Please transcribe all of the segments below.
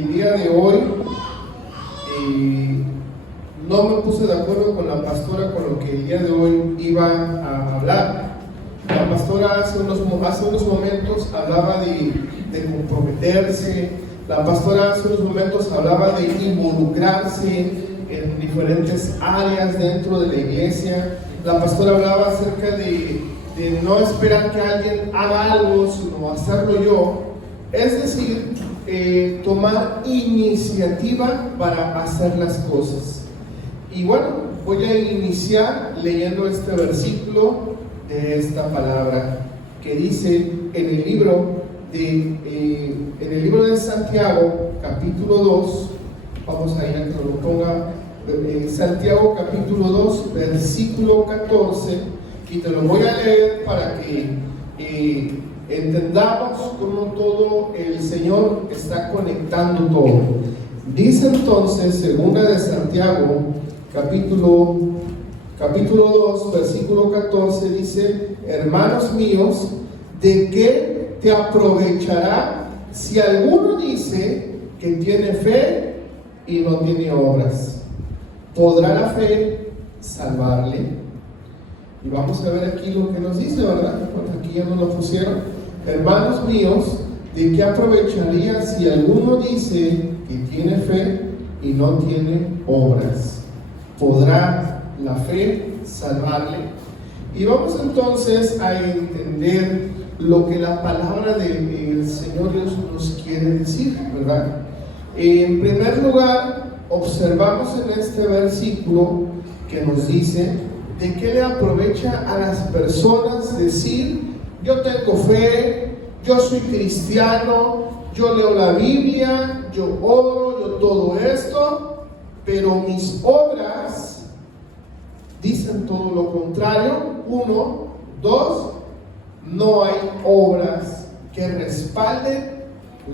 el día de hoy no me puse de acuerdo con la pastora con lo que el día de hoy iba a hablar. La pastora hace unos momentos hablaba de comprometerse. La pastora hace unos momentos hablaba de involucrarse en diferentes áreas dentro de la iglesia. La pastora hablaba acerca de no esperar que alguien haga algo, sino hacerlo yo. Es decir, tomar iniciativa para hacer las cosas. Y bueno, voy a iniciar leyendo este versículo de esta palabra que dice en el libro de Santiago, capítulo 2. Vamos a ir a que lo ponga. Santiago capítulo 2, versículo 14, y te lo voy a leer para que entendamos cómo todo el Señor está conectando todo. Dice entonces, segunda de Santiago, capítulo 2, versículo 14, dice: hermanos míos, ¿de qué te aprovechará si alguno dice que tiene fe y no tiene obras? ¿Podrá la fe salvarle? Y vamos a ver aquí lo que nos dice, ¿verdad? Bueno, aquí ya nos lo pusieron. Hermanos míos, ¿de qué aprovecharía si alguno dice que tiene fe y no tiene obras? ¿Podrá la fe salvarle? Y vamos entonces a entender lo que la palabra del Señor Dios nos quiere decir, ¿verdad? En primer lugar, observamos en este versículo que nos dice de qué le aprovecha a las personas decir: yo tengo fe, yo soy cristiano, yo leo la Biblia, yo oro, yo todo esto, pero mis obras dicen todo lo contrario. 1, 2, no hay obras que respalden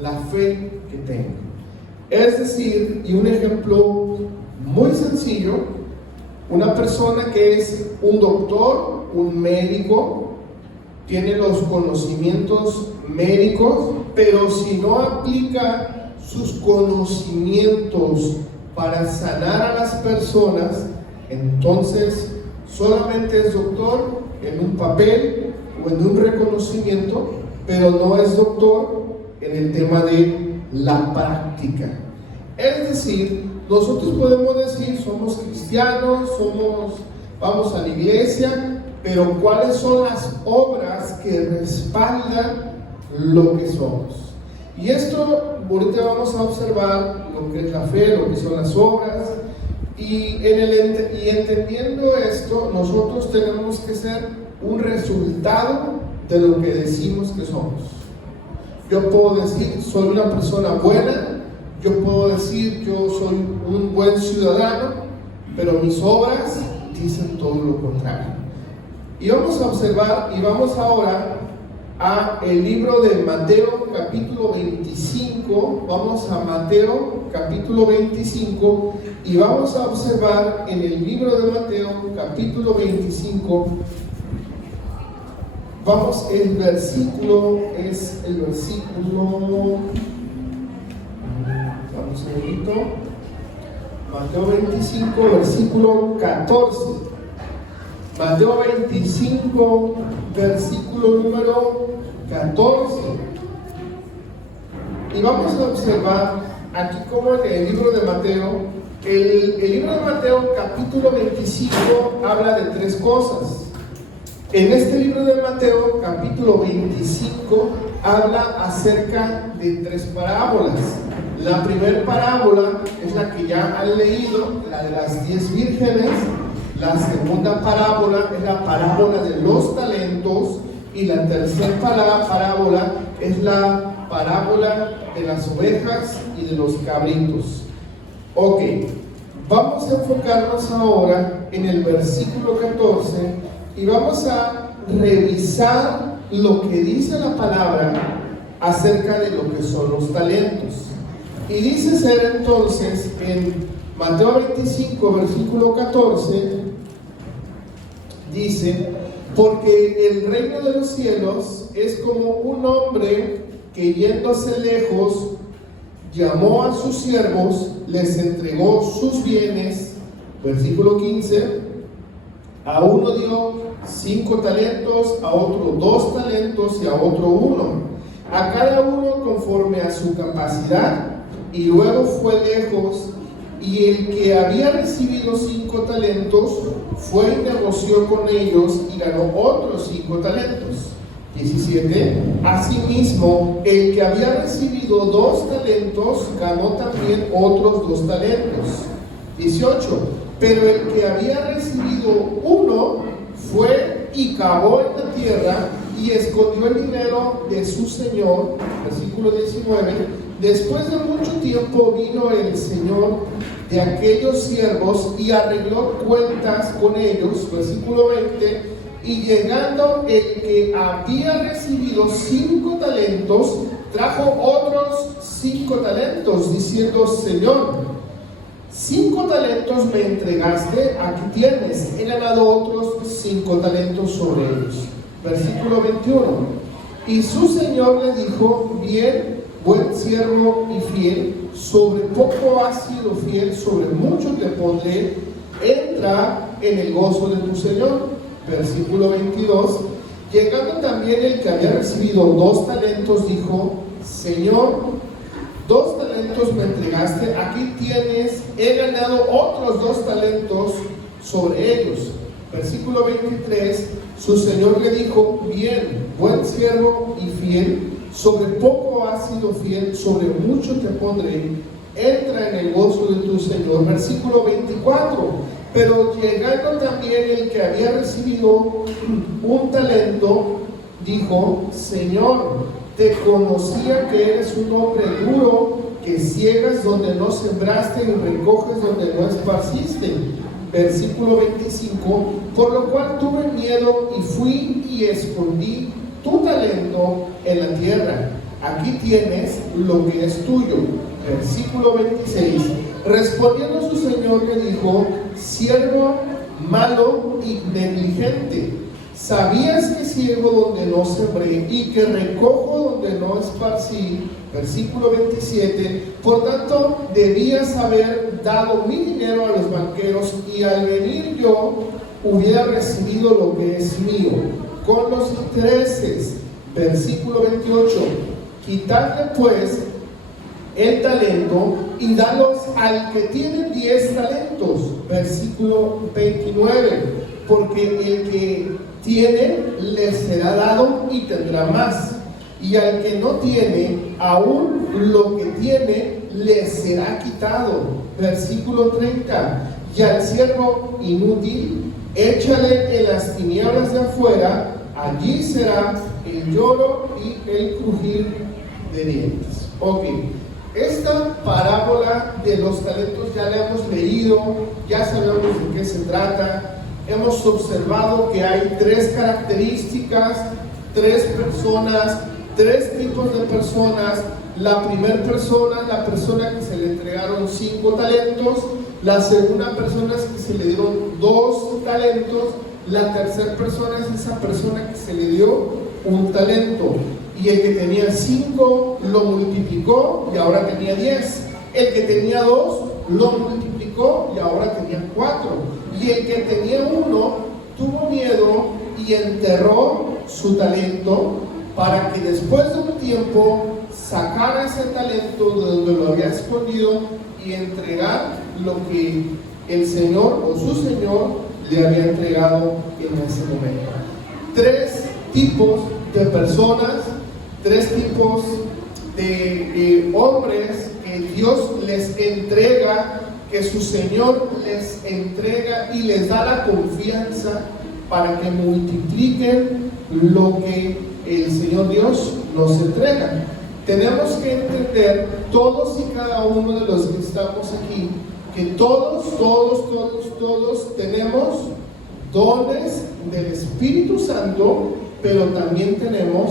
la fe que tengo. Es decir, y un ejemplo muy sencillo, una persona que es un doctor, un médico, tiene los conocimientos médicos, pero si no aplica sus conocimientos para sanar a las personas, entonces solamente es doctor en un papel o en un reconocimiento, pero no es doctor en el tema de la práctica. Es decir, nosotros podemos decir somos cristianos, vamos a la iglesia, pero ¿cuáles son las obras que respaldan lo que somos? Y esto ahorita vamos a observar lo que es la fe, lo que son las obras, y entendiendo esto, nosotros tenemos que ser un resultado de lo que decimos que somos. Yo puedo decir, soy una persona buena, yo puedo decir, yo soy un buen ciudadano, pero mis obras dicen todo lo contrario. Y vamos a observar, y vamos ahora a el libro de Mateo capítulo 25, vamos a Mateo capítulo 25, y vamos a observar en el libro de Mateo capítulo 25, vamos, el versículo es el versículo, vamos un segundito, Mateo 25, versículo 14. Mateo 25, versículo número 14. Y vamos a observar aquí como en el libro de Mateo, el libro de Mateo capítulo 25 habla de tres cosas. En este libro de Mateo, capítulo 25, habla acerca de tres parábolas. La primera parábola es la que ya han leído, la de las 10 vírgenes. La segunda parábola es la parábola de los talentos. Y la tercera parábola es la parábola de las ovejas y de los cabritos. Ok, vamos a enfocarnos ahora en el versículo 14. Y vamos a revisar lo que dice la palabra acerca de lo que son los talentos. Y dice ser entonces en Mateo 25, versículo 14, dice: porque el reino de los cielos es como un hombre que yéndose lejos llamó a sus siervos, les entregó sus bienes, versículo 15, a uno dio 5 talentos, a otro 2 talentos y a otro 1, a cada uno conforme a su capacidad, y luego fue lejos, y el que había recibido 5 talentos fue y negoció con ellos y ganó otros 5 talentos. 17. Asimismo, el que había recibido 2 talentos ganó también otros 2 talentos. 18. Pero el que había recibido 1 fue y cavó en la tierra y escondió el dinero de su señor. Versículo 19. Después de mucho tiempo vino el señor de aquellos siervos y arregló cuentas con ellos. Versículo 20. Y llegando el que había recibido 5 talentos, trajo otros 5 talentos, diciendo: Señor, 5 talentos me entregaste, aquí tienes, he ganado otros 5 talentos sobre ellos. Versículo 21. Y su señor le dijo: bien, buen siervo y fiel, sobre poco has sido fiel, sobre mucho te pondré, entra en el gozo de tu señor. Versículo 22. Llegando también el que había recibido 2 talentos, dijo: Señor, 2 talentos me entregaste, aquí tienes, he ganado otros 2 talentos sobre ellos. Versículo 23. Su señor le dijo: bien, buen siervo y fiel, sobre poco has sido fiel, sobre mucho te pondré, entra en el gozo de tu señor. Versículo 24. Pero llegando también el que había recibido 1 talento, dijo: Señor, te conocía que eres un hombre duro, que ciegas donde no sembraste y recoges donde no esparciste. Versículo 25. Por lo cual tuve miedo y fui y escondí tu talento en la tierra. Aquí tienes lo que es tuyo. Versículo 26. Respondiendo su señor le dijo: siervo malo y negligente, ¿sabías que ciego donde no sembré y que recojo donde no esparcí? Versículo 27. Por tanto, debías haber dado mi dinero a los banqueros, y al venir yo hubiera recibido lo que es mío, con los intereses. Versículo 28. Quitadle pues el talento y dalos al que tiene 10 talentos. Versículo 29. Porque el que tiene le será dado y tendrá más, y al que no tiene, aún lo que tiene le será quitado. Versículo 30. Y al siervo inútil, échale en las tinieblas de afuera, allí será el lloro y el crujir de dientes. Ok. Esta parábola de los talentos ya la hemos leído, ya sabemos de qué se trata. Hemos observado que hay 3 características, 3 personas, 3 tipos de personas. La primera persona, la persona que se le entregaron 5 talentos. La segunda persona es que se le dieron 2 talentos. La tercera persona es esa persona que se le dio 1 talento. Y el que tenía 5 lo multiplicó y ahora tenía 10. El que tenía 2 lo multiplicó y ahora tenía 4. Y el que tenía 1 tuvo miedo y enterró su talento, para que después de un tiempo sacara ese talento de donde lo había escondido y entregar lo que el Señor o su Señor le había entregado en ese momento. 3 tipos de personas, 3 tipos de hombres que Dios les entrega, que su Señor les entrega y les da la confianza para que multipliquen lo que el Señor Dios nos entrega. Tenemos que entender, todos y cada uno de los que estamos aquí, que todos tenemos dones del Espíritu Santo, pero también tenemos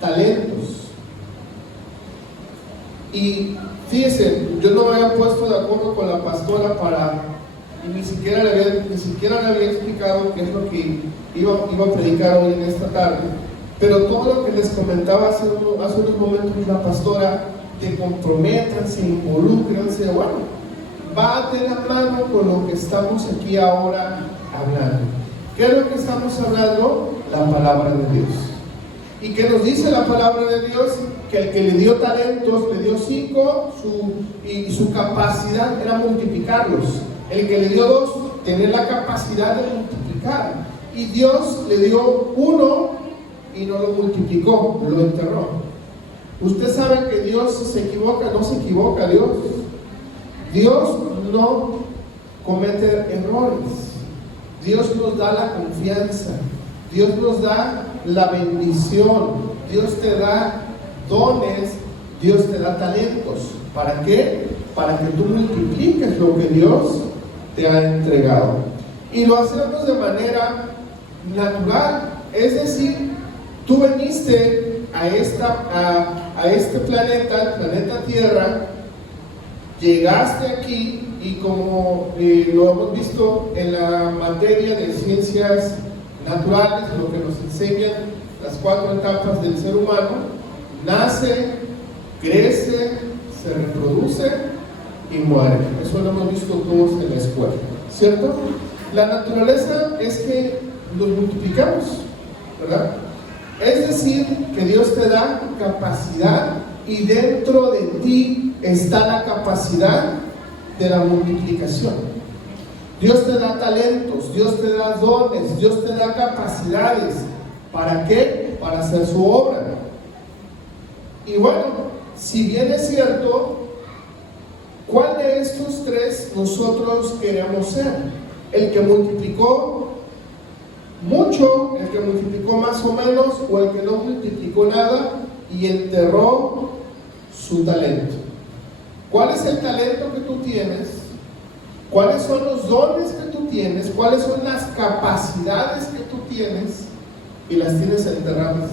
talentos. Y fíjense, yo no me había puesto de acuerdo con la pastora y ni siquiera le había explicado qué es lo que iba a predicar hoy en esta tarde. Pero todo lo que les comentaba hace unos momentos la pastora te comprometan, se involucren, bueno, va de la mano con lo que estamos aquí ahora hablando. ¿Qué es lo que estamos hablando? La palabra de Dios. ¿Y qué nos dice la palabra de Dios? Que el que le dio talentos, le dio 5, y su capacidad era multiplicarlos. El que le dio 2, tener la capacidad de multiplicar. Y Dios le dio 1 y no lo multiplicó, lo enterró. Usted sabe que Dios se equivoca, no se equivoca Dios. Dios no comete errores. Dios nos da la confianza. Dios nos da la bendición. Dios te da dones. Dios te da talentos. ¿Para qué? Para que tú multipliques lo que Dios te ha entregado. Y lo hacemos de manera natural. Es decir, tú viniste a este planeta, el planeta Tierra, llegaste aquí y como lo hemos visto en la materia de ciencias naturales, lo que nos enseñan las 4 etapas del ser humano: nace, crece, se reproduce y muere. Eso lo hemos visto todos en la escuela, ¿cierto? La naturaleza es que nos multiplicamos, ¿verdad? Es decir, que Dios te da capacidad y dentro de ti está la capacidad de la multiplicación. Dios te da talentos, Dios te da dones, Dios te da capacidades. ¿Para qué? Para hacer su obra. Y bueno, si bien es cierto, ¿cuál de estos 3 nosotros queremos ser? ¿El que multiplicó mucho, el que multiplicó más o menos, o el que no multiplicó nada y enterró su talento? ¿Cuál es el talento que tú tienes? ¿Cuáles son los dones que tú tienes? ¿Cuáles son las capacidades que tú tienes y las tienes enterradas?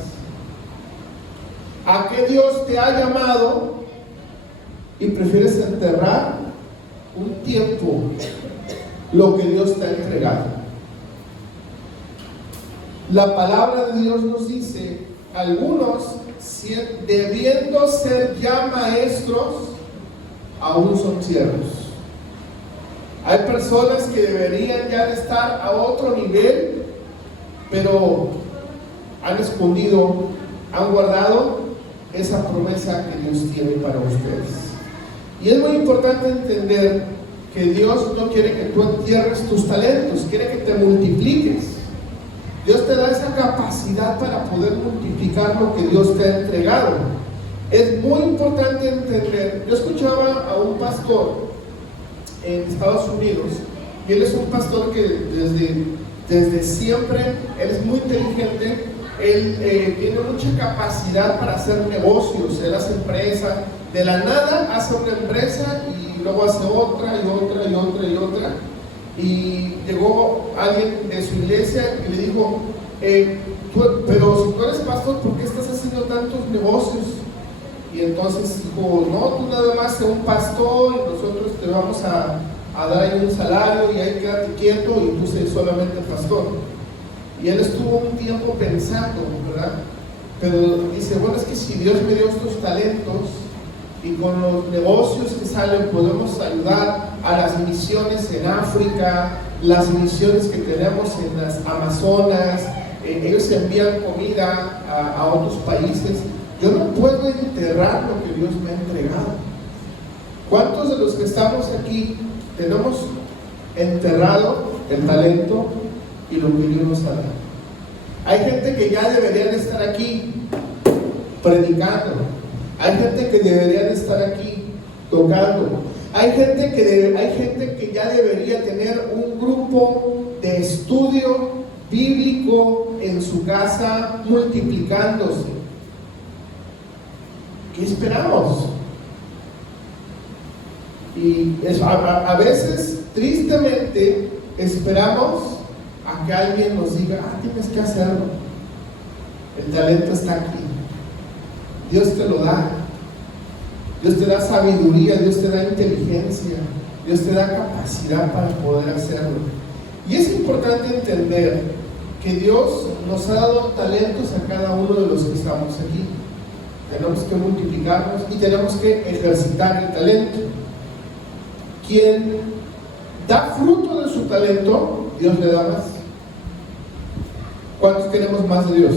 ¿A qué Dios te ha llamado y prefieres enterrar un tiempo lo que Dios te ha entregado? La palabra de Dios nos dice: algunos, debiendo ser ya maestros, aún son siervos. Hay personas que deberían ya de estar a otro nivel, pero han escondido, han guardado esa promesa que Dios tiene para ustedes. Y es muy importante entender que Dios no quiere que tú entierres tus talentos, quiere que te multipliques. Dios te da esa capacidad para poder multiplicar lo que Dios te ha entregado. Es muy importante entender. Yo escuchaba a un pastor en Estados Unidos, y él es un pastor que desde siempre, él es muy inteligente, él tiene mucha capacidad para hacer negocios, él hace empresa, de la nada hace una empresa y luego hace otra y otra y otra y otra. Y llegó alguien de su iglesia y le dijo: pero si tú eres pastor, ¿por qué estás haciendo tantos negocios? Y entonces dijo: no, tú nada más sé un pastor y nosotros te vamos a dar ahí un salario y ahí quédate quieto y tú sé solamente pastor. Y él estuvo un tiempo pensando, ¿verdad? Pero dice: bueno, es que si Dios me dio estos talentos y con los negocios que salen podemos ayudar a las misiones en África, las misiones que tenemos en las Amazonas, ellos envían comida a otros países. Yo no puedo enterrar lo que Dios me ha entregado. ¿Cuántos de los que estamos aquí tenemos enterrado el talento y lo que Dios nos ha dado? Hay gente que ya deberían estar aquí predicando. Hay gente que deberían estar aquí tocando. Hay gente que ya debería tener un grupo de estudio bíblico en su casa multiplicándose. ¿Qué esperamos? Y a veces, tristemente, esperamos a que alguien nos diga: tienes que hacerlo. El talento está aquí. Dios te lo da. Dios te da sabiduría, Dios te da inteligencia, Dios te da capacidad para poder hacerlo. Y es importante entender que Dios nos ha dado talentos a cada uno de los que estamos aquí. tenemos que multiplicarnos y tenemos que ejercitar el talento. Quien da fruto de su talento, Dios le da más. ¿Cuántos queremos más de Dios?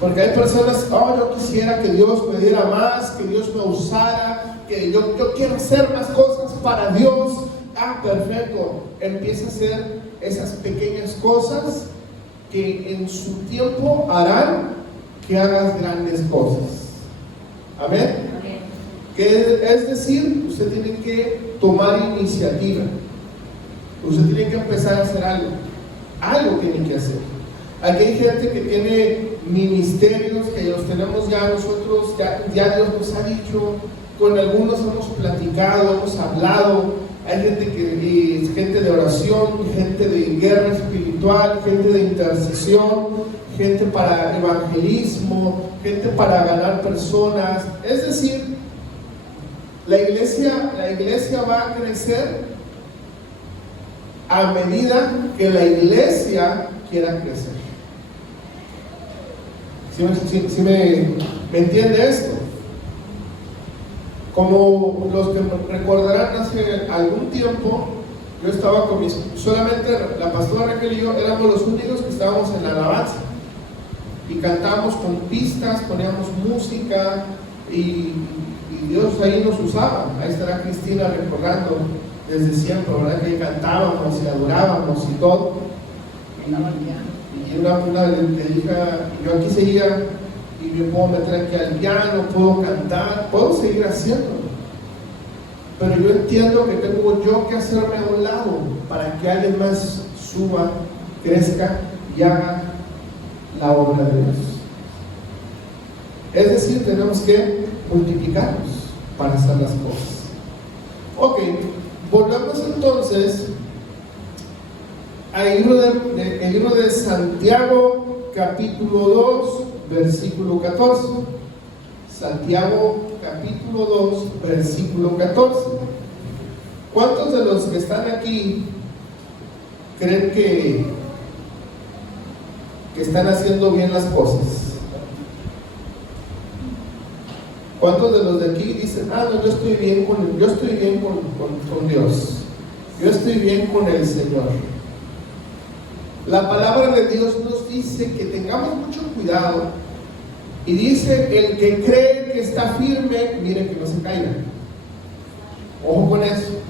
Porque hay personas, yo quisiera que Dios me diera más, que Dios me usara, que yo quiero hacer más cosas para Dios. Perfecto. Empieza a hacer esas pequeñas cosas que en su tiempo harán que hagas grandes cosas. Amén. Que es decir, usted tiene que tomar iniciativa. Usted tiene que empezar a hacer algo tiene que hacer. Aquí hay gente que tiene ministerios que los tenemos ya nosotros, ya Dios nos ha dicho, con algunos hemos platicado, hemos hablado. Hay gente que es gente de oración, gente de guerra espiritual, gente de intercesión, gente para evangelismo, gente para ganar personas. Es decir, la iglesia va a crecer a medida que la iglesia quiera crecer. ¿Sí me entiende esto? Como los que recordarán, hace algún tiempo yo estaba con solamente la pastora Raquel y yo éramos los únicos que estábamos en la alabanza y cantábamos con pistas, poníamos música y Dios ahí nos usaba. Ahí estará Cristina recordando desde siempre, ¿verdad? Que ahí cantábamos y adorábamos y todo. Y una le dije, yo aquí seguía y me puedo meter aquí al piano, puedo cantar, puedo seguir haciéndolo, pero yo entiendo que tengo yo que hacerme a un lado para que alguien más suba, crezca y haga la obra de Dios. Es decir, tenemos que multiplicarnos para hacer las cosas. Ok, volvamos entonces al libro de Santiago, capítulo 2, versículo 14. Santiago capítulo 2, versículo 14. ¿Cuántos de los que están aquí creen que están haciendo bien las cosas? ¿Cuántos de los de aquí dicen, no, yo estoy bien con Dios, yo estoy bien con el Señor? La palabra de Dios nos dice que tengamos mucho cuidado y dice, el que cree que está firme, mire que no se caiga. Ojo con eso.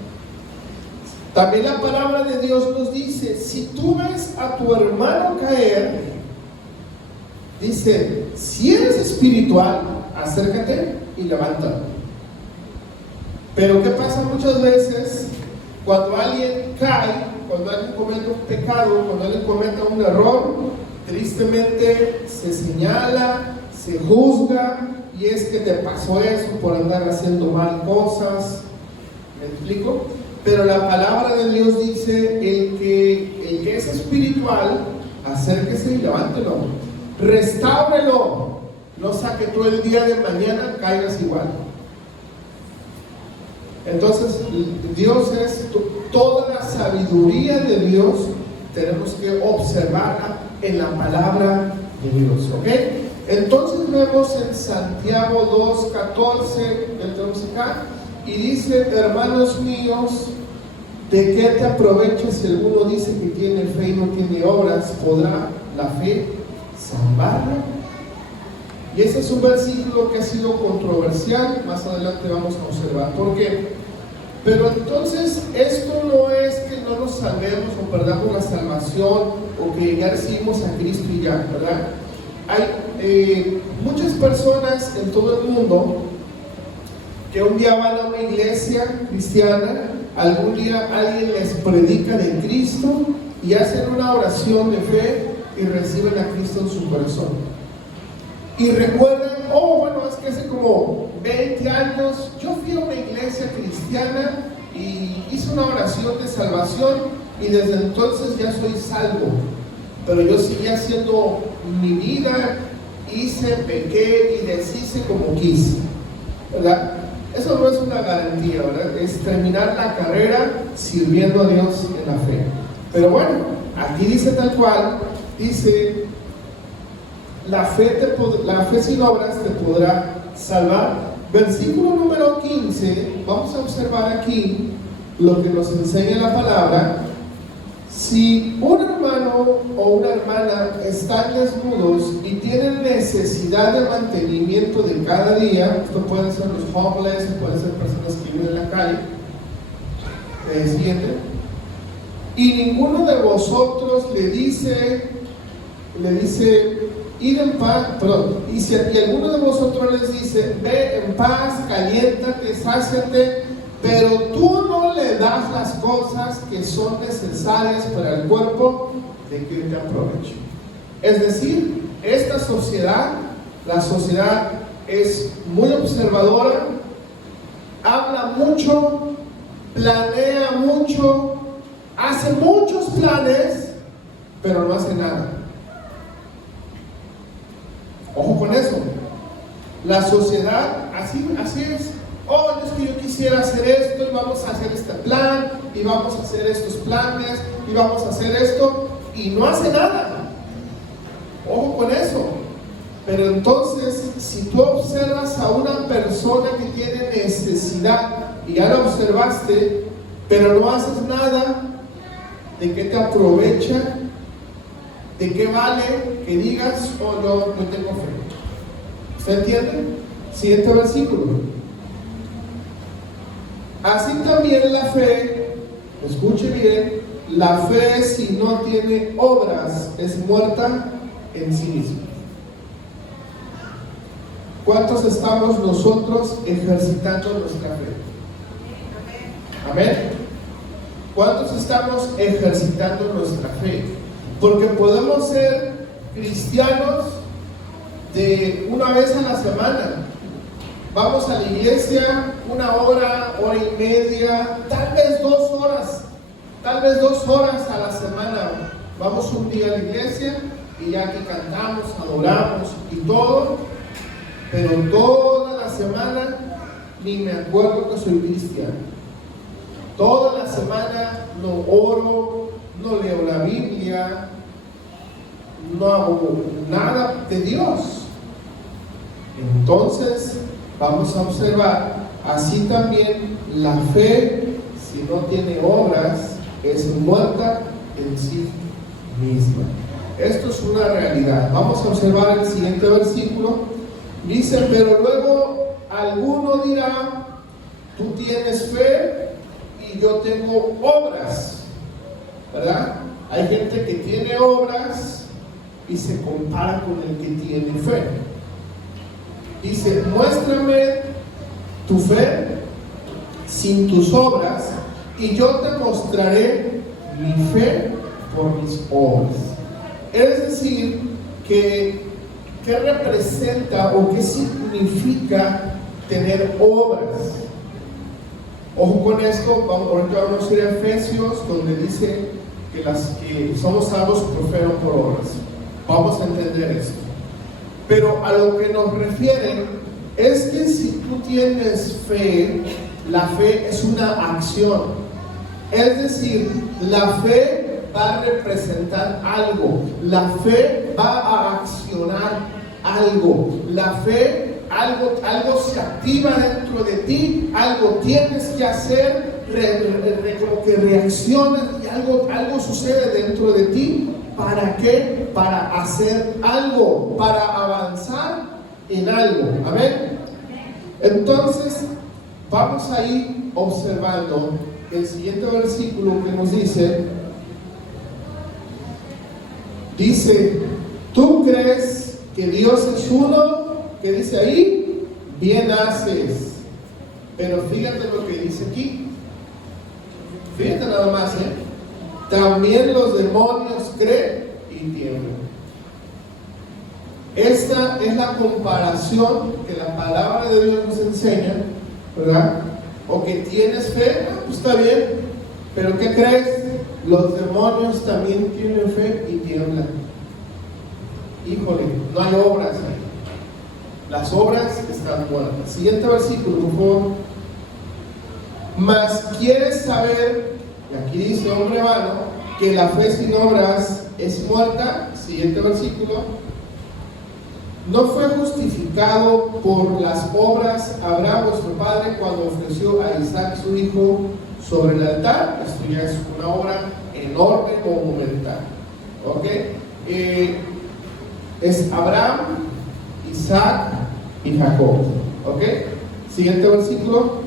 También la palabra de Dios nos dice, si tú ves a tu hermano caer, dice, si eres espiritual, acércate y levántalo. Pero ¿qué pasa muchas veces cuando alguien cae? Cuando alguien comete un pecado, cuando alguien comete un error, tristemente se señala, se juzga, y es que te pasó eso por andar haciendo mal cosas. ¿Me explico? Pero la palabra de Dios dice, el que es espiritual, acérquese y levántelo, restáurelo, no sea que tú el día de mañana caigas igual. Entonces, Dios es toda la sabiduría de Dios, tenemos que observarla en la palabra de Dios, ¿ok? Entonces vemos en Santiago 2:14, entonces acá, y dice, hermanos míos, ¿de qué te aprovechas si alguno dice que tiene fe y no tiene obras? ¿Podrá la fe salvarla? Y ese es un versículo que ha sido controversial, más adelante vamos a observar por qué. Pero entonces esto no es que no nos salvemos o perdamos la salvación o que ya recibimos a Cristo y ya, ¿verdad? Hay muchas personas en todo el mundo que un día van a una iglesia cristiana, algún día alguien les predica de Cristo y hacen una oración de fe y reciben a Cristo en su corazón. Y recuerdan, es que hace como 20 años yo fui a una iglesia cristiana y hice una oración de salvación y desde entonces ya soy salvo. Pero yo seguí haciendo mi vida, pequé y deshice como quise, ¿verdad? Eso no es una garantía, ¿verdad? Es terminar la carrera sirviendo a Dios en la fe. Pero bueno, aquí dice tal cual, dice, la fe sin obras te podrá salvar. Versículo número 15, vamos a observar aquí lo que nos enseña la palabra. Si un hermano o una hermana están desnudos y tienen necesidad de mantenimiento de cada día, esto pueden ser los homeless, pueden ser personas que viven en la calle, siguiente, y ninguno de vosotros le dice, id en paz, y alguno de vosotros les dice, ve en paz, caliéntate, sáciate, pero tú no le das las cosas que son necesarias para el cuerpo, ¿de qué te aprovecho? Es decir, esta sociedad, la sociedad es muy observadora, habla mucho, planea mucho, hace muchos planes, pero no hace nada. Ojo con eso. La sociedad así es. Oh, es que yo quisiera hacer esto, y vamos a hacer este plan, y vamos a hacer estos planes, y vamos a hacer esto, y no hace nada. Ojo con eso. Pero entonces, si tú observas a una persona que tiene necesidad, y ya la observaste, pero no haces nada, ¿de qué te aprovecha? ¿De qué vale que digas, oh, no tengo fe? ¿Usted entiende? Siguiente versículo. Así también la fe, escuche bien, la fe si no tiene obras es muerta en sí misma. ¿Cuántos estamos nosotros ejercitando nuestra fe? Amén. ¿Cuántos estamos ejercitando nuestra fe? Porque podemos ser cristianos de una vez a la semana. Vamos a la iglesia 1 hora, hora y media, tal vez 2 horas a la semana. Vamos un día a la iglesia y ya que cantamos, adoramos y todo, pero toda la semana ni me acuerdo que soy cristiano. Toda la semana no oro, no leo la Biblia, no hago nada de Dios. Entonces, vamos a observar, así también la fe, si no tiene obras, es muerta en sí misma. Esto es una realidad. Vamos a observar el siguiente versículo. Dice, pero luego alguno dirá, tú tienes fe y yo tengo obras, ¿verdad? Hay gente que tiene obras y se compara con el que tiene fe. Dice, muéstrame tu fe sin tus obras y yo te mostraré mi fe por mis obras. Es decir, ¿qué representa o qué significa tener obras? Ojo con esto, ahorita vamos a ir a Efesios, donde dice que somos salvos por fe, no por obras. Vamos a entender esto. Pero a lo que nos refieren es que si tú tienes fe, la fe es una acción. Es decir, la fe va a representar algo. La fe va a accionar algo. La fe, algo se activa dentro de ti, algo tienes que hacer, como que reaccionas y algo sucede dentro de ti. ¿Para qué? Para hacer algo, para avanzar en algo. Amén. Entonces, vamos a ir observando el siguiente versículo que nos dice, ¿tú crees que Dios es uno? ¿Qué dice ahí? Bien haces. Pero fíjate lo que dice aquí. Fíjate nada más, También los demonios creen y tiemblan. Esta es la comparación que la palabra de Dios nos enseña, ¿verdad? O que tienes fe, pues está bien, pero ¿qué crees? Los demonios también tienen fe y tiemblan. Híjole, no hay obras ahí. Las obras están muertas. Siguiente versículo, por favor. Mas quieres saber, y aquí dice hombre vano, que la fe sin obras es muerta. Siguiente versículo. no fue justificado por las obras Abraham, nuestro padre, cuando ofreció a Isaac su hijo sobre el altar. Esto ya es una obra enorme, monumental. ¿Ok? Es Abraham, Isaac y Jacob. ¿Ok? Siguiente versículo.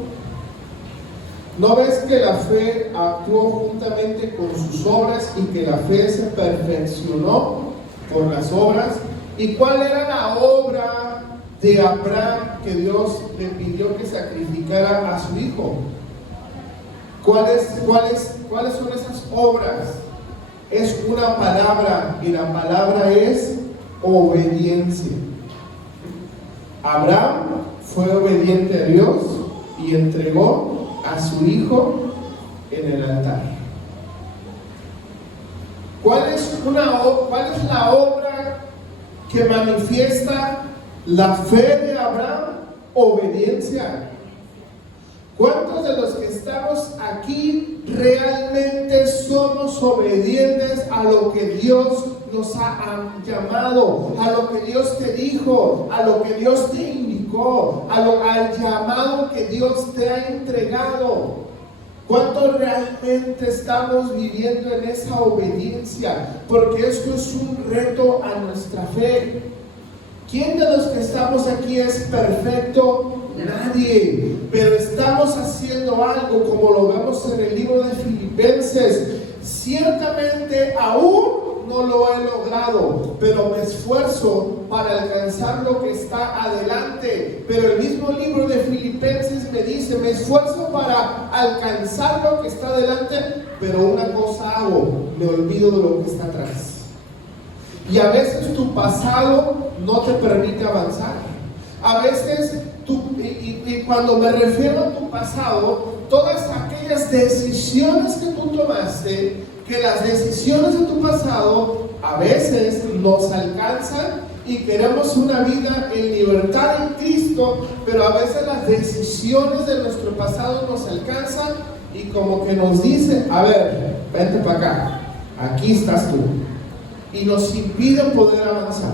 ¿No ves que la fe actuó juntamente con sus obras y que la fe se perfeccionó por las obras? ¿Y cuál era la obra de Abraham que Dios le pidió que sacrificara a su hijo? ¿Cuáles son esas obras? Es una palabra, y la palabra es obediencia. Abraham fue obediente a Dios y entregó a su hijo en el altar. ¿Cuál es la obra que manifiesta la fe de Abraham? Obediencia. ¿Cuántos de los que estamos aquí realmente somos obedientes a lo que Dios nos ha llamado, a lo que Dios te dijo, a lo que Dios te indicó, al llamado que Dios te ha entregado? ¿Cuántos realmente estamos viviendo en esa obediencia? Porque esto es un reto a nuestra fe. ¿Quién de los que estamos aquí es perfecto? Nadie. Pero estamos haciendo algo, como lo vemos en el libro de Filipenses. Ciertamente aún no lo he logrado, pero me esfuerzo para alcanzar lo que está adelante. Pero el mismo libro de Filipenses me dice: me esfuerzo para alcanzar lo que está adelante, pero una cosa hago, me olvido de lo que está atrás. Y a veces tu pasado no te permite avanzar. A veces y cuando me refiero a tu pasado, todas aquellas decisiones que tú tomaste, que las decisiones de tu pasado a veces nos alcanzan y queremos una vida en libertad en Cristo, pero a veces las decisiones de nuestro pasado nos alcanzan y como que nos dicen: a ver, vente para acá, aquí estás tú, y nos impiden poder avanzar.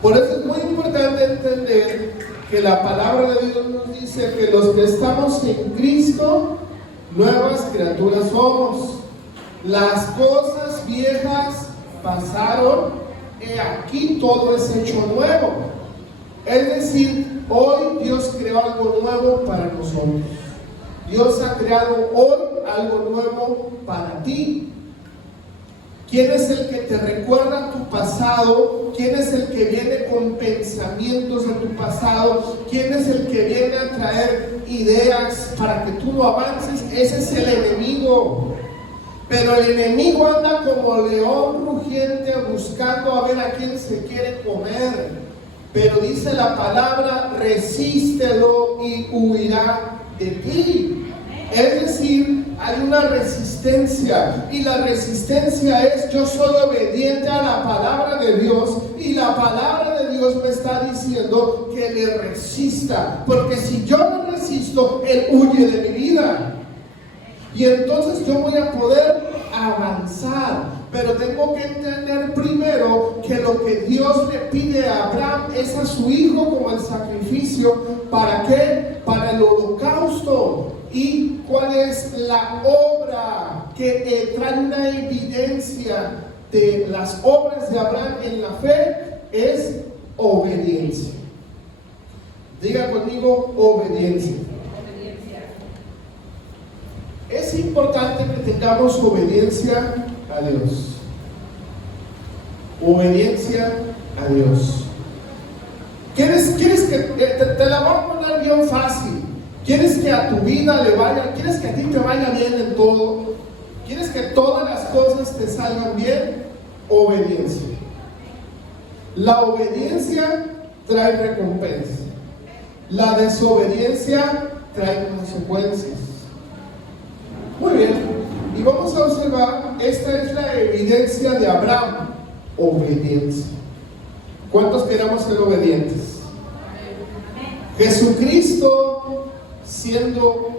Por eso es muy importante entender que la palabra de Dios nos dice que los que estamos en Cristo, nuevas criaturas somos. Las cosas viejas pasaron, y aquí todo es hecho nuevo. Es decir, hoy Dios creó algo nuevo para nosotros. Dios ha creado hoy algo nuevo para ti. ¿Quién es el que te recuerda tu pasado? ¿Quién es el que viene con pensamientos de tu pasado? ¿Quién es el que viene a traer ideas para que tú no avances? Ese es el enemigo. Pero el enemigo anda como león rugiente buscando a ver a quién se quiere comer. Pero dice la palabra: resístelo y huirá de ti. Es decir, hay una resistencia, y la resistencia es: yo soy obediente a la palabra de Dios, y la palabra de Dios me está diciendo que le resista, porque si yo le resisto, Él huye de mi vida. Y entonces yo voy a poder avanzar. Pero tengo que entender primero que lo que Dios le pide a Abraham es a su hijo como el sacrificio. ¿Para qué? Para el holocausto. ¿Y cuál es la obra que trae una evidencia de las obras de Abraham en la fe? Es obediencia. Diga conmigo: obediencia. Es importante que tengamos obediencia a Dios. Obediencia a Dios. ¿Quieres que te la voy a poner bien fácil? ¿Quieres que a tu vida le vaya? ¿Quieres que a ti te vaya bien en todo? ¿Quieres que todas las cosas te salgan bien? Obediencia. La obediencia trae recompensa. La desobediencia trae consecuencias. Muy bien, y vamos a observar, esta es la evidencia de Abraham: obediencia. ¿Cuántos queremos ser obedientes? Jesucristo, siendo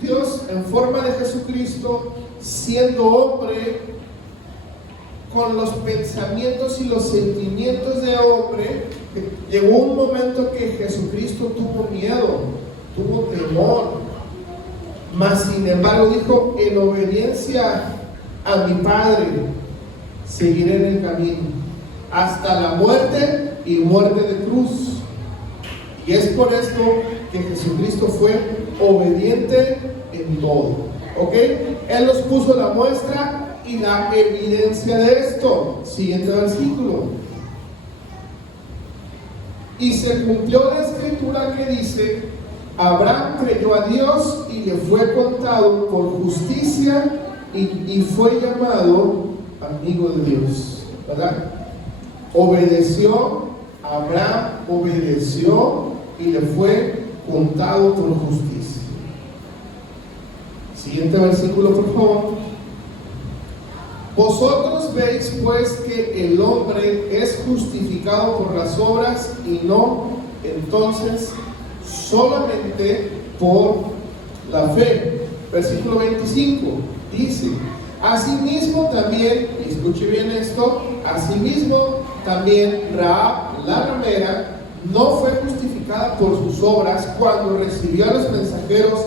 Dios en forma de Jesucristo, siendo hombre, con los pensamientos y los sentimientos de hombre, llegó un momento que Jesucristo tuvo miedo, tuvo temor, mas sin embargo dijo: en obediencia a mi Padre seguiré en el camino hasta la muerte y muerte de cruz. Y es por esto que Jesucristo fue obediente en todo, ¿ok? Él nos puso la muestra y la evidencia de esto. Siguiente versículo. Y se cumplió la escritura que dice: Abraham creyó a Dios y le fue contado por justicia y fue llamado amigo de Dios, ¿verdad? Obedeció, Abraham obedeció y le fue contado por justicia. Siguiente versículo, por favor. Vosotros veis pues que el hombre es justificado por las obras y no entonces solamente por la fe. Versículo 25 dice: asimismo también, escuche bien esto, asimismo también Rahab la ramera no fue justificada por sus obras cuando recibió a los mensajeros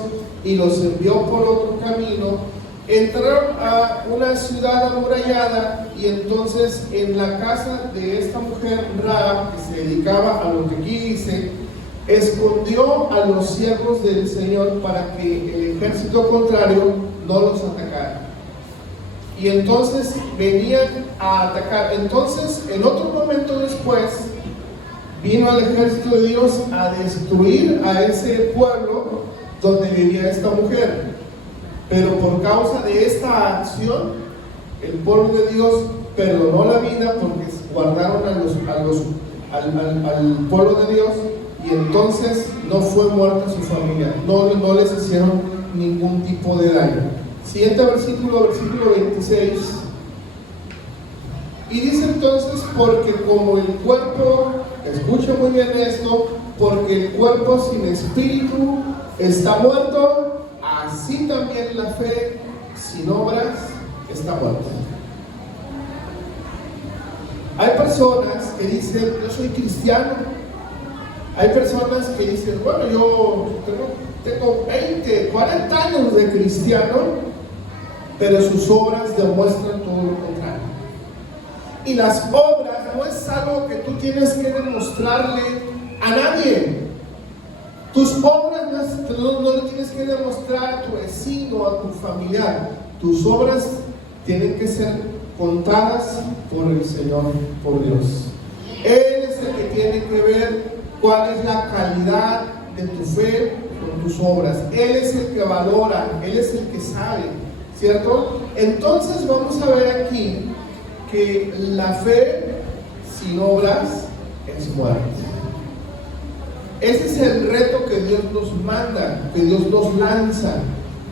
y los envió por otro camino. Entraron a una ciudad amurallada y entonces en la casa de esta mujer Rahab, que se dedicaba a lo que aquí dice, escondió a los siervos del Señor para que el ejército contrario no los atacara. Y entonces venían a atacar. Entonces, en otro momento después, vino el ejército de Dios a destruir a ese pueblo donde vivía esta mujer. Pero por causa de esta acción, el pueblo de Dios perdonó la vida porque guardaron al pueblo de Dios, y entonces no fue muerta su familia, no les hicieron ningún tipo de daño. Siguiente versículo, versículo 26. Y dice entonces: porque como el cuerpo, escucha muy bien esto, porque el cuerpo sin espíritu está muerto, así también la fe sin obras está muerta. Hay personas que dicen: yo soy cristiano. Hay personas que dicen: bueno, yo tengo 20, 40 años de cristiano, pero sus obras demuestran todo lo contrario. Y las obras no es algo que tú tienes que demostrarle a nadie. Tus obras no le tienes que demostrar a tu vecino, a tu familiar. Tus obras tienen que ser contadas por el Señor, por Dios. Él es el que tiene que ver cuál es la calidad de tu fe con tus obras. Él es el que valora, Él es el que sabe, ¿cierto? Entonces vamos a ver aquí que la fe sin obras es muerte. Ese es el reto que Dios nos manda, que Dios nos lanza.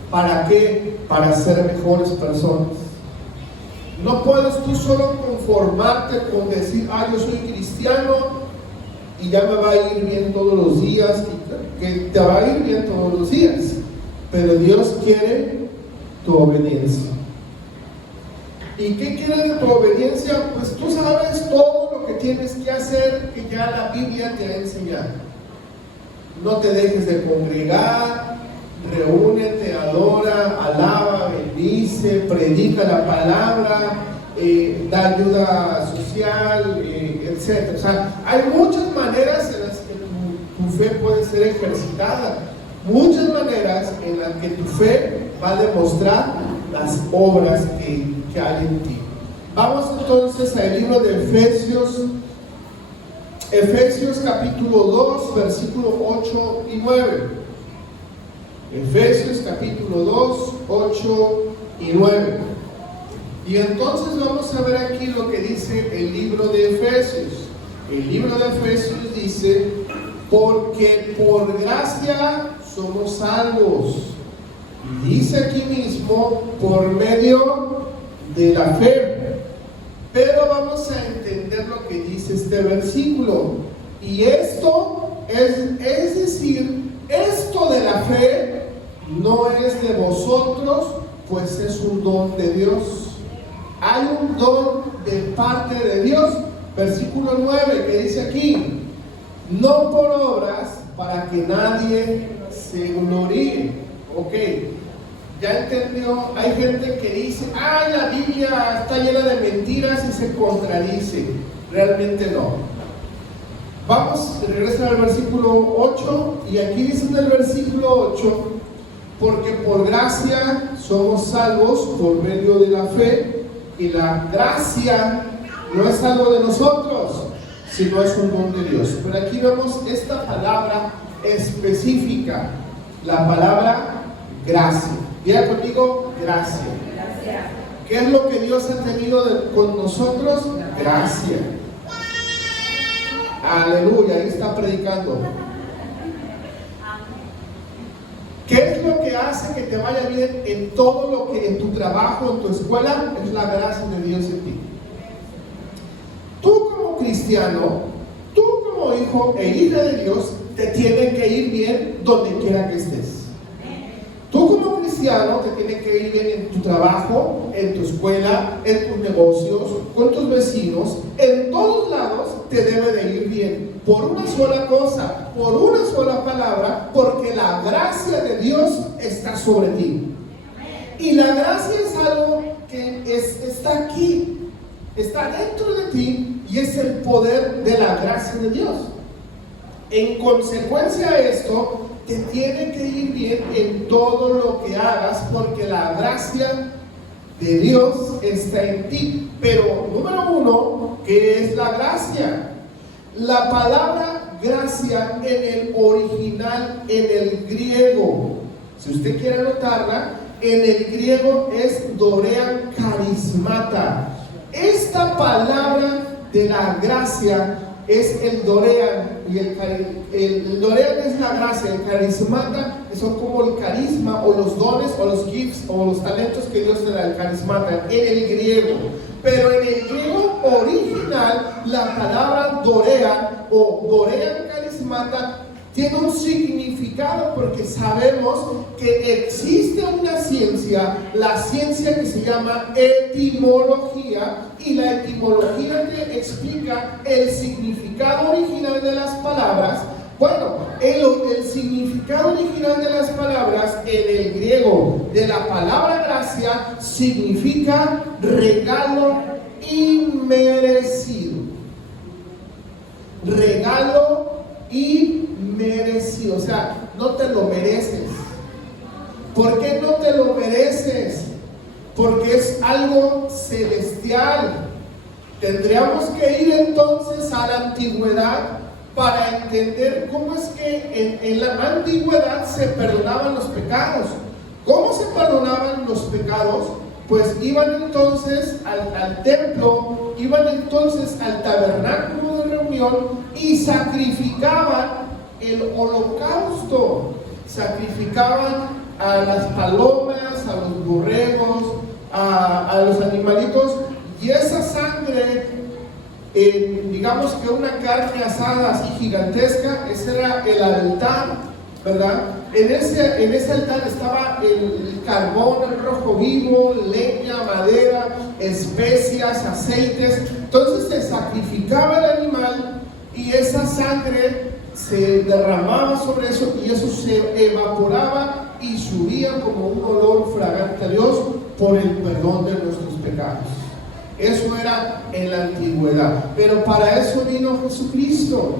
¿Para qué? Para ser mejores personas. No puedes tú solo conformarte con decir: yo soy cristiano y ya me va a ir bien todos los días, que te va a ir bien todos los días. Pero Dios quiere tu obediencia. ¿Y qué quiere de tu obediencia? Pues tú sabes todo lo que tienes que hacer, que ya la Biblia te ha enseñado. No te dejes de congregar, reúnete, adora, alaba, bendice, predica la palabra, da ayuda social, etc. O sea, hay muchas maneras en las que tu fe puede ser ejercitada, muchas maneras en las que tu fe va a demostrar las obras que hay en ti. Vamos entonces al libro de Efesios capítulo 2, versículos 8 y 9. Efesios capítulo 2, 8 y 9. Y entonces vamos a ver aquí lo que dice el libro de Efesios. El libro de Efesios dice: porque por gracia somos salvos. Y dice aquí mismo: por medio de la fe. Pero vamos a entender lo que dice este versículo. Y esto es decir, esto de la fe no es de vosotros, pues es un don de Dios. Hay un don de parte de Dios. Versículo 9 que dice aquí: no por obras para que nadie se gloríe. Ok, ya entendió. Hay gente que dice: ay, la Biblia está llena de mentiras y se contradice. Realmente no. Vamos, regresa al versículo 8, y aquí dice en el versículo 8: porque por gracia somos salvos por medio de la fe, y la gracia no es algo de nosotros, sino es un don de Dios. Pero aquí vemos esta palabra específica, la palabra gracia. Diga conmigo: gracia. ¿Qué es lo que Dios ha tenido con nosotros? Gracia. Aleluya, ahí está predicando. ¿Qué es lo que hace que te vaya bien en todo lo que, en tu trabajo, en tu escuela? Es la gracia de Dios en ti. Tú como cristiano, tú como hijo e hija de Dios, te tiene que ir bien donde quiera que estés. Tú como cristiano te tiene que ir bien en tu trabajo, en tu escuela, en tus negocios, con tus vecinos. En todos lados te debe de ir bien. Por una sola cosa, por una sola palabra, porque la gracia de Dios está sobre ti. Y la gracia es algo que está aquí, está dentro de ti, y es el poder de la gracia de Dios. En consecuencia a esto, te tiene que ir bien en todo lo que hagas, porque la gracia de Dios está en ti. Pero número uno, ¿qué es la gracia? La palabra gracia en el original, en el griego, si usted quiere anotarla, en el griego es dorean charismata. Esta palabra de la gracia es el dorean, y el dorean es la gracia, el carismata son como el carisma o los dones o los gifts o los talentos que Dios te da, el carismata en el griego. Pero en el griego original, la palabra dorean o dorean carismata tiene un significado, porque sabemos que existe una ciencia, la ciencia que se llama etimología, y la etimología que explica el significado original de las palabras. Bueno, el significado original de las palabras en el griego de la palabra gracia significa regalo inmerecido. Regalo inmerecido, o sea, no te lo mereces. ¿Por qué no te lo mereces? Porque es algo celestial. Tendríamos que ir entonces a la antigüedad para entender cómo es que en la antigüedad se perdonaban los pecados. ¿Cómo se perdonaban los pecados? Pues iban entonces al templo, iban entonces al tabernáculo de reunión y sacrificaban el holocausto. Sacrificaban a las palomas, a los borregos, a los animalitos, y esa sangre, digamos que una carne asada así gigantesca, ese era el altar, ¿verdad? En ese altar estaba el carbón, el rojo vivo, leña, madera, especias, aceites. Entonces se sacrificaba el animal y esa sangre se derramaba sobre eso, y eso se evaporaba y subía como un olor fragante a Dios por el perdón de nuestros pecados. Eso era en la antigüedad, pero para eso vino Jesucristo,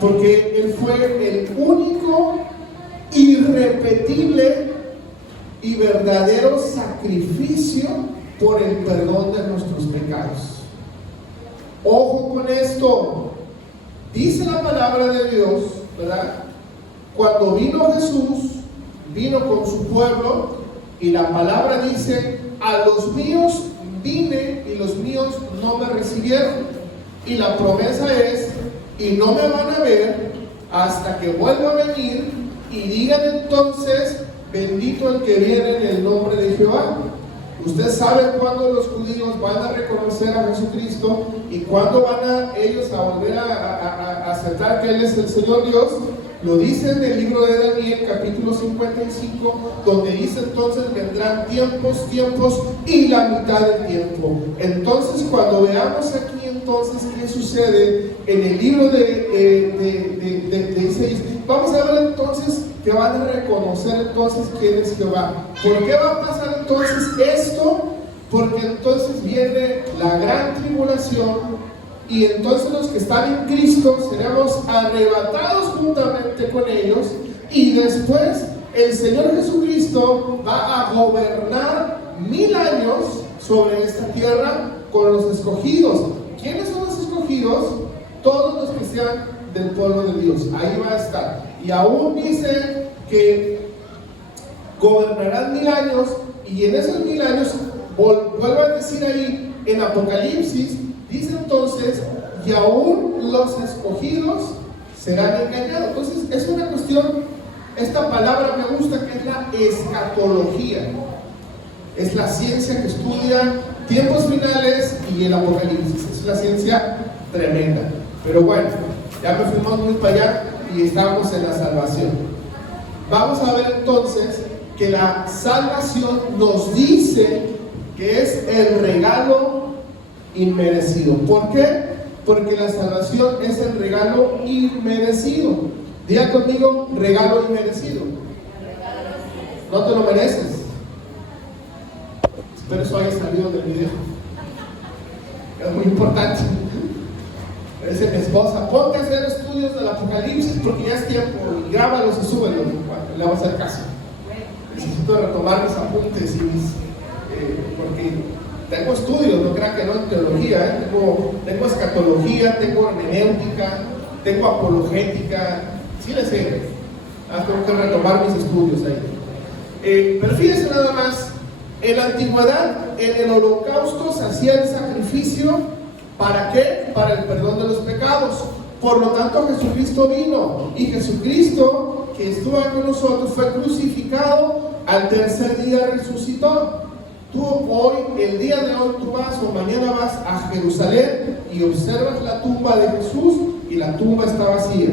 porque Él fue el único, irrepetible y verdadero sacrificio por el perdón de nuestros pecados. Ojo con esto, dice la palabra de Dios, ¿verdad? Cuando vino Jesús, vino con su pueblo, y la palabra dice: a los míos vine y los míos no me recibieron. Y la promesa es: y no me van a ver hasta que vuelva a venir, y digan entonces: bendito el que viene en el nombre de Jehová. Usted sabe cuándo los judíos van a reconocer a Jesucristo y cuándo van ellos a volver a aceptar que Él es el Señor Dios. Lo dice en el libro de Daniel, capítulo 55, donde dice entonces vendrán tiempos y la mitad del tiempo. Entonces, cuando veamos aquí entonces qué sucede en el libro de Isaías, vamos a ver entonces que van a reconocer entonces quién es Jehová. ¿Por qué va a pasar entonces esto? Porque entonces viene la gran tribulación. Y entonces los que están en Cristo seremos arrebatados juntamente con ellos, y después el Señor Jesucristo va a gobernar 1000 años sobre esta tierra con los escogidos. ¿Quiénes son los escogidos? Todos los que sean del pueblo de Dios. Ahí va a estar. Y aún dice que gobernarán 1000 años, y en esos 1000 años, vuelvo a decir ahí en Apocalipsis, dice entonces, y aún los escogidos serán engañados. Entonces es una cuestión, esta palabra me gusta, que es la escatología. Es la ciencia que estudia tiempos finales y el Apocalipsis. Es una ciencia tremenda. Pero bueno, ya me fuimos muy para allá y estamos en la salvación. Vamos a ver entonces que la salvación nos dice que es el regalo inmerecido. ¿Por qué? Porque la salvación es el regalo inmerecido. Diga conmigo, regalo inmerecido. No te lo mereces. Espero eso haya salido del video. Es muy importante. Dice mi esposa, ponte a hacer estudios del Apocalipsis porque ya es tiempo, y grábalos y súbelos. Le vamos a hacer caso. Necesito retomar mis apuntes y mis porque tengo estudios, no crean que no en teología, tengo escatología, tengo hermenéutica, tengo apologética, sí les sé, tengo que retomar mis estudios ahí. Pero fíjense nada más, en la antigüedad, en el holocausto se hacía el sacrificio, ¿para qué? Para el perdón de los pecados. Por lo tanto, Jesucristo vino, y Jesucristo, que estuvo con nosotros, fue crucificado, al tercer día resucitó. Tú hoy, el día de hoy, tú vas o mañana vas a Jerusalén y observas la tumba de Jesús y la tumba está vacía.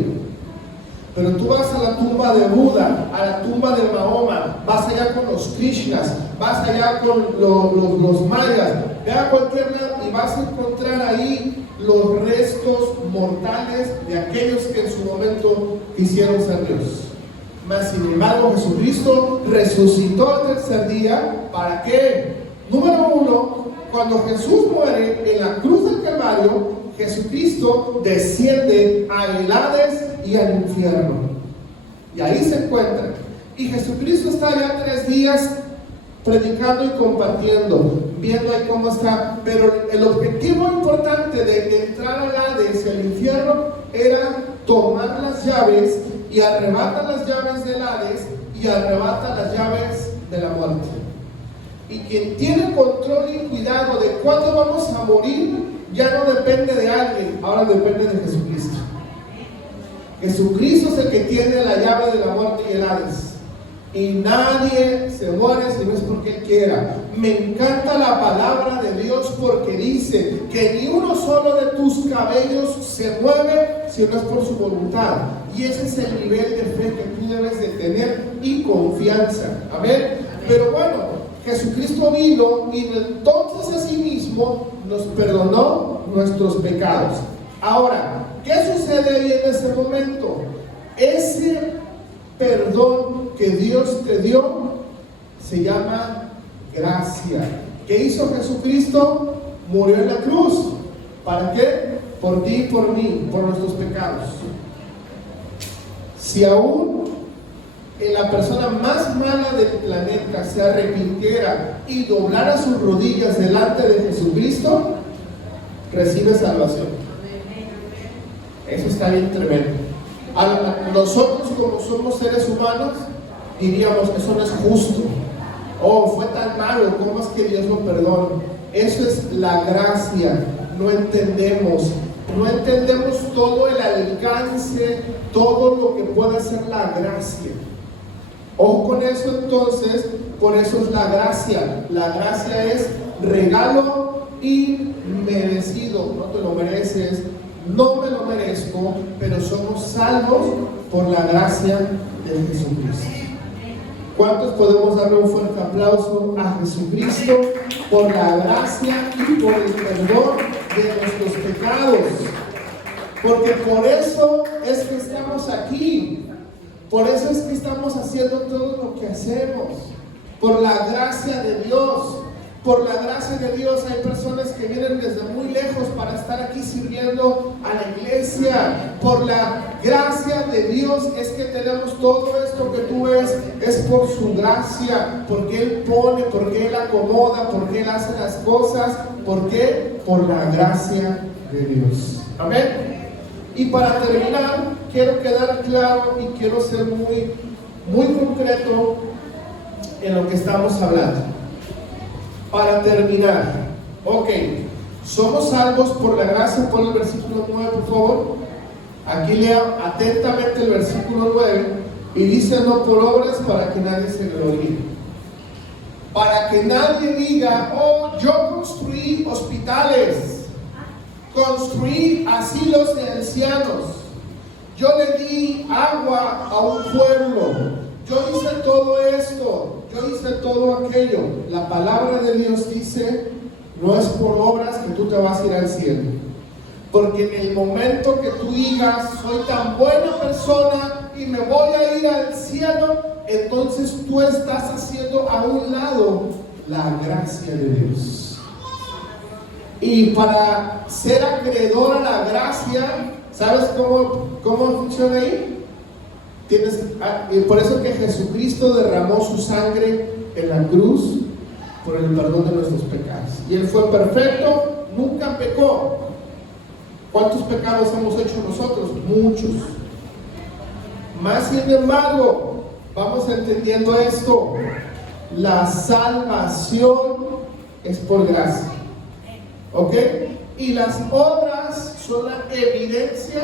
Pero tú vas a la tumba de Buda, a la tumba de Mahoma, vas allá con los Krishnas, vas allá con los mayas, ve a cualquier lado y vas a encontrar ahí los restos mortales de aquellos que en su momento quisieron ser Dios. Mas sin embargo Jesucristo resucitó al tercer día. ¿Para qué? Número uno, cuando Jesús muere en la cruz del Calvario, Jesucristo desciende al Hades y al infierno, y ahí se encuentra, y Jesucristo está allá 3 días predicando y compartiendo, viendo ahí cómo está. Pero el objetivo importante de entrar al Hades y al infierno era tomar las llaves, y arrebata las llaves del Hades y arrebata las llaves de la muerte. Y quien tiene control y cuidado de cuándo vamos a morir ya no depende de alguien, ahora depende de Jesucristo. Jesucristo es el que tiene la llave de la muerte y el Hades. Y nadie se muere si no es porque Él quiera. Me encanta la palabra de Dios porque dice que ni uno solo de tus cabellos se mueve si no es por su voluntad. Y ese es el nivel de fe que tú debes de tener y confianza. Amén. Pero bueno, Jesucristo vino y entonces asimismo nos perdonó nuestros pecados. Ahora, ¿qué sucede ahí en ese momento? Ese perdón que Dios te dio se llama gracia. ¿Qué hizo Jesucristo? Murió en la cruz. ¿Para qué? Por ti y por mí, por nuestros pecados. Si aún en la persona más mala del planeta se arrepintiera y doblara sus rodillas delante de Jesucristo, recibe salvación. Eso está bien tremendo. Nosotros, como somos seres humanos, diríamos, eso no es justo. Oh, fue tan malo, ¿cómo es que Dios lo perdona? Eso es la gracia. No entendemos todo el alcance, todo lo que puede ser la gracia. Ojo con eso entonces, por eso es la gracia. La gracia es regalo inmerecido. No te lo mereces, no me lo merezco, pero somos salvos por la gracia de Jesucristo. ¿Cuántos podemos darle un fuerte aplauso a Jesucristo por la gracia y por el perdón de nuestros pecados? Porque por eso es que estamos aquí. Por eso es que estamos haciendo todo lo que hacemos. Por la gracia de Dios. Por la gracia de Dios hay personas que vienen desde muy lejos para estar aquí sirviendo a la iglesia. Por la gracia de Dios es que tenemos todo esto que tú ves. Es por su gracia, porque Él pone, porque Él acomoda, porque Él hace las cosas. ¿Por qué? Por la gracia de Dios. Amén. Y para terminar, quiero quedar claro y quiero ser muy concreto en lo que estamos hablando. Para terminar, ok, somos salvos por la gracia. Pon el versículo 9, por favor. Aquí lea atentamente el versículo 9 y dice: no por obras para que nadie se gloríe. Para que nadie diga: oh, yo construí hospitales, construí asilos de ancianos, yo le di agua a un pueblo, yo hice todo esto, yo hice todo aquello. La palabra de Dios dice: no es por obras que tú te vas a ir al cielo. Porque en el momento que tú digas: soy tan buena persona y me voy a ir al cielo, entonces tú estás haciendo a un lado la gracia de Dios. Y para ser acreedor a la gracia, ¿sabes cómo funciona ahí? Por eso que Jesucristo derramó su sangre en la cruz por el perdón de nuestros pecados. Y Él fue perfecto, nunca pecó. ¿Cuántos pecados hemos hecho nosotros? Muchos. Más sin embargo, vamos entendiendo esto: la salvación es por gracia, ¿ok? Y las obras son la evidencia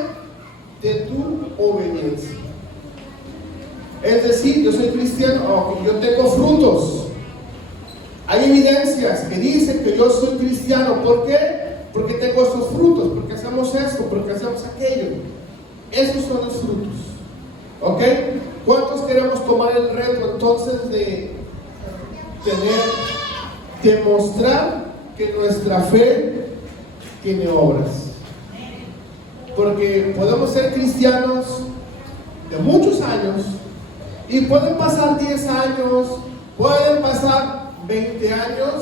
de tu obediencia. Es decir, yo soy cristiano, okay, yo tengo frutos. Hay evidencias que dicen que yo soy cristiano. ¿Por qué? Porque tengo estos frutos, porque hacemos esto, porque hacemos aquello. Esos son los frutos. ¿Ok? ¿Cuántos queremos tomar el reto entonces de demostrar que nuestra fe tiene obras? Porque podemos ser cristianos de muchos años y pueden pasar 10 años, pueden pasar 20 años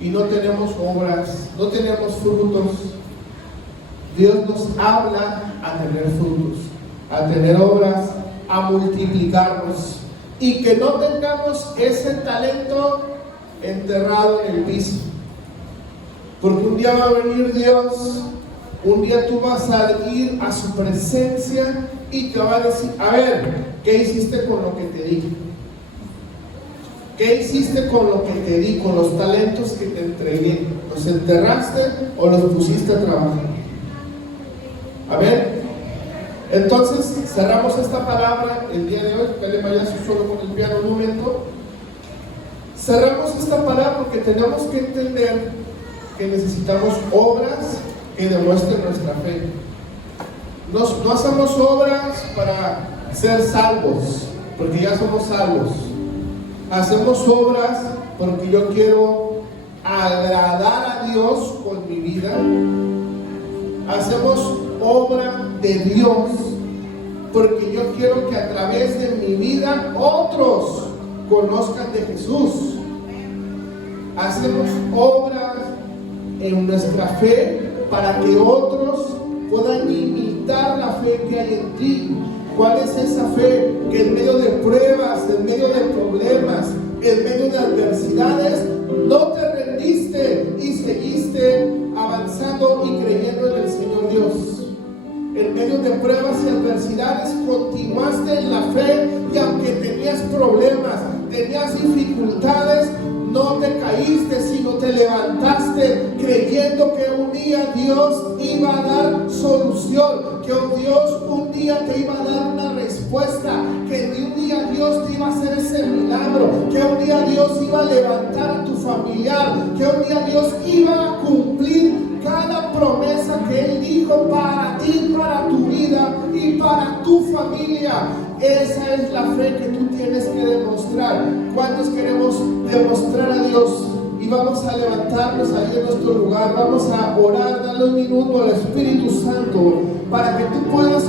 y no tenemos obras, no tenemos frutos. Dios nos habla a tener frutos, a tener obras, a multiplicarnos, y que no tengamos ese talento enterrado en el piso. Porque un día va a venir Dios, un día tú vas a ir a su presencia y te va a decir: a ver, ¿qué hiciste con lo que te di? ¿Qué hiciste con lo que te di, con los talentos que te entregué? ¿Los enterraste o los pusiste a trabajar? A ver, entonces cerramos esta palabra el día de hoy. Que le vaya solo con el piano un momento. Cerramos esta palabra porque tenemos que entender que necesitamos obras que demuestren nuestra fe. No hacemos obras para ser salvos, porque ya somos salvos. Hacemos obras porque yo quiero agradar a Dios con mi vida. Hacemos obra de Dios porque yo quiero que a través de mi vida otros conozcan de Jesús. Hacemos obras en nuestra fe para que otros puedan imitar la fe que hay en ti. ¿Cuál es esa fe? Que en medio de pruebas, en medio de problemas, en medio de adversidades, no te rendiste y seguiste avanzando y creyendo en el Señor Dios. En medio de pruebas y adversidades continuaste en la fe, y aunque tenías problemas, tenías dificultades, no te caíste, sino te levantaste creyendo que un día Dios iba a dar solución, que Dios un día te iba a dar una respuesta, que un día Dios te iba a hacer ese milagro, que un día Dios iba a levantar a tu familiar, que un día Dios iba a cumplir cada promesa que Él dijo Hijo para ti, para tu vida y para tu familia. Esa es la fe que tú tienes que demostrar. ¿Cuántos queremos demostrar a Dios? Y vamos a levantarnos ahí en nuestro lugar, vamos a orar, darle un minuto al Espíritu Santo para que tú puedas